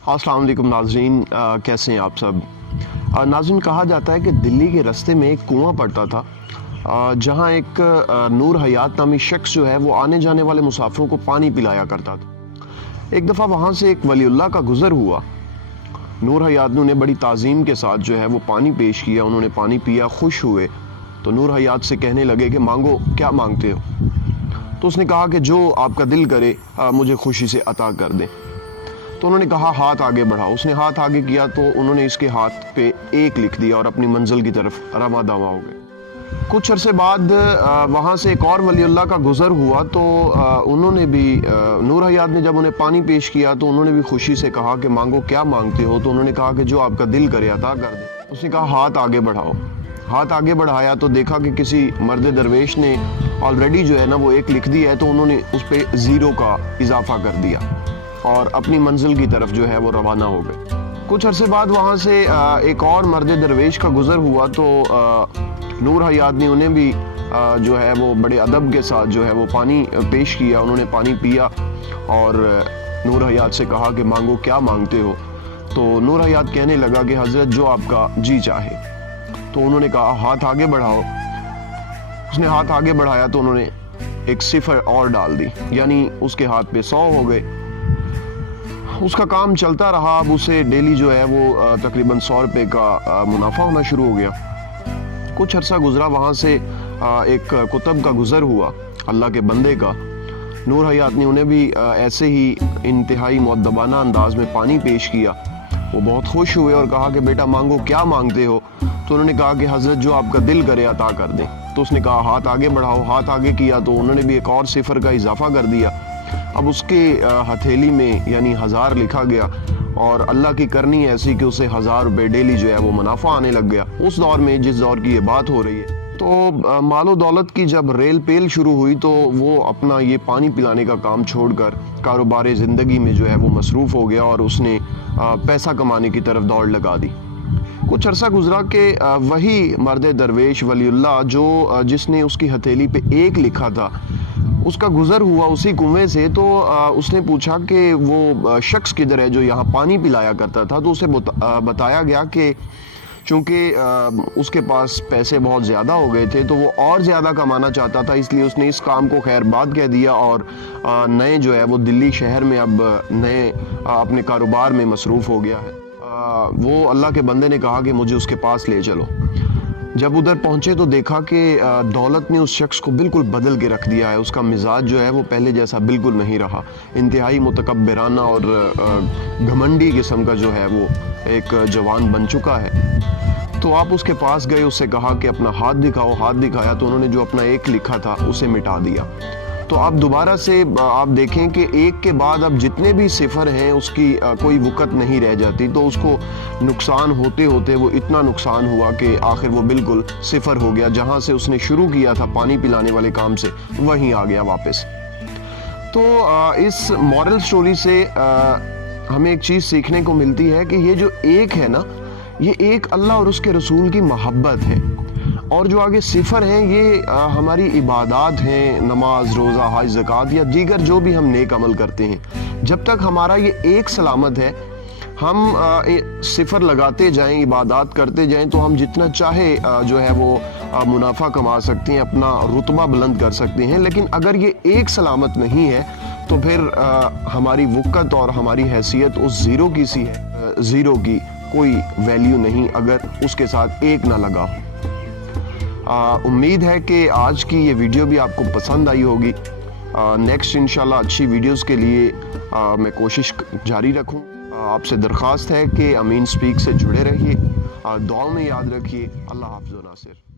अस्सलाम वालेकुम नाज़रीन, कैसे हैं आप सब। नाज़रीन, कहा जाता है कि दिल्ली के रास्ते में एक कुआं पड़ता था जहां एक नूर हयात नामी शख्स जो है वो आने जाने वाले मुसाफिरों को पानी पिलाया करता था। एक दफ़ा वहां से एक वलीउल्लाह का गुज़र हुआ। नूर हयात ने बड़ी ताज़ीम के साथ जो है वो पानी पेश किया। उन्होंने पानी पिया, खुश हुए तो नूर हयात से कहने लगे कि मांगो, क्या मांगते हो। तो उसने कहा कि जो आपका दिल करे मुझे खुशी से अता कर दें। तो उन्होंने कहा हाथ आगे बढ़ाओ। उसने हाथ आगे किया तो उन्होंने इसके हाथ पे एक लिख दिया और अपनी मंजिल की तरफ रवा दावा हो गए। कुछ अरसे बाद वहाँ से एक और वलीउल्लाह का गुज़र हुआ तो उन्होंने भी नूर हयात ने जब उन्हें पानी पेश किया तो उन्होंने भी खुशी से कहा कि मांगो, क्या मांगते हो। तो उन्होंने कहा कि जो आपका दिल करे अता कर दे। उसने कहा हाथ आगे बढ़ाओ। हाथ आगे बढ़ाया तो देखा कि किसी मर्द दरवेश ने ऑलरेडी जो है ना वो एक लिख दिया है, तो उन्होंने उस पर ज़ीरो का इजाफा कर दिया और अपनी मंजिल की तरफ जो है वो रवाना हो गए। कुछ अरसे बाद वहाँ से एक और मर्द दरवेश का गुज़र हुआ तो नूर हयात ने उन्हें भी जो है वो बड़े अदब के साथ जो है वो पानी पेश किया। उन्होंने पानी पिया और नूर हयात से कहा कि मांगो, क्या मांगते हो। तो नूर हयात कहने लगा कि हज़रत जो आपका जी चाहे। तो उन्होंने कहा हाथ आगे बढ़ाओ। उसने हाथ आगे बढ़ाया तो उन्होंने एक सिफर और डाल दी, यानी उसके हाथ पे 100 हो गए। उसका काम चलता रहा। अब उसे डेली जो है वो तकरीबन 100 रुपये का मुनाफा होना शुरू हो गया। कुछ अरसा गुजरा, वहाँ से एक कुतब का गुज़र हुआ, अल्लाह के बंदे का। नूर हयात ने उन्हें भी ऐसे ही इंतहाई मुअद्दबाना अंदाज में पानी पेश किया। वो बहुत खुश हुए और कहा कि बेटा मांगो, क्या मांगते हो। तो उन्होंने कहा कि हज़रत जो आपका दिल करे अता कर दें। तो उसने कहा हाथ आगे बढ़ाओ। हाथ आगे किया तो उन्होंने भी एक और सिफर का इजाफा कर दिया। अब उसके हथेली में यानी 1000 लिखा गया और अल्लाह की करनी ऐसी कि उसे 1000 रुपये डेली जो है वो मुनाफा आने लग गया। उस दौर में, जिस दौर की ये बात हो रही है, तो मालो दौलत की जब रेल पेल शुरू हुई तो वो अपना ये पानी पिलाने का काम छोड़कर कारोबार ज़िंदगी में जो है वो मसरूफ़ हो गया और उसने पैसा कमाने की तरफ दौड़ लगा दी। कुछ अरसा गुजरा कि वही मर्द दरवेश वलीउल्लाह जो जिसने उसकी हथेली पे एक लिखा था, उसका गुज़र हुआ उसी कुएं से। तो उसने पूछा कि वो शख्स किधर है जो यहाँ पानी पिलाया करता था। तो उसे बताया गया कि चूँकि उसके पास पैसे बहुत ज़्यादा हो गए थे तो वो और ज़्यादा कमाना चाहता था, इसलिए उसने इस काम को खैर बाद कह दिया और नए जो है वो दिल्ली शहर में अब नए अपने कारोबार में मसरूफ़ हो गया है। वो अल्लाह के बंदे ने कहा कि मुझे उसके पास ले चलो। जब उधर पहुंचे तो देखा कि दौलत ने उस शख्स को बिल्कुल बदल के रख दिया है। उसका मिजाज जो है वो पहले जैसा बिल्कुल नहीं रहा। इंतहाई मुतकब्बिराना और घमंडी किस्म का जो है वो एक जवान बन चुका है। तो आप उसके पास गए, उससे कहा कि अपना हाथ दिखाओ। हाथ दिखाया तो उन्होंने जो अपना एक लिखा था उसे मिटा दिया। तो आप दोबारा से आप देखें कि एक के बाद अब जितने भी सिफर हैं उसकी कोई वक़्त नहीं रह जाती। तो उसको नुकसान होते होते वो इतना नुकसान हुआ कि आखिर वो बिल्कुल सिफर हो गया। जहाँ से उसने शुरू किया था पानी पिलाने वाले काम से, वहीं आ गया वापस। तो इस मॉरल स्टोरी से हमें एक चीज़ सीखने को मिलती है कि ये जो एक है ना, ये एक अल्लाह और उसके रसूल की मोहब्बत है। और जो आगे सिफर हैं ये हमारी इबादत हैं, नमाज, रोज़ा, हज, ज़कात या दीगर जो भी हम नेक अमल करते हैं। जब तक हमारा ये एक सलामत है, हम सिफर लगाते जाएं, इबादत करते जाएं, तो हम जितना चाहे जो है वो मुनाफा कमा सकते हैं, अपना रुतबा बुलंद कर सकते हैं। लेकिन अगर ये एक सलामत नहीं है तो फिर हमारी वक़्त और हमारी हैसियत उस ज़ीरो की सी है। ज़ीरो की कोई वैल्यू नहीं अगर उसके साथ एक ना लगा हो। उम्मीद है कि आज की ये वीडियो भी आपको पसंद आई होगी। नेक्स्ट इंशाल्लाह अच्छी वीडियोस के लिए मैं कोशिश जारी रखूं। आपसे दरख्वास्त है कि अमीन स्पीक से जुड़े रहिए, दुआ में याद रखिए। अल्लाह हाफ़िज़ व नासिर।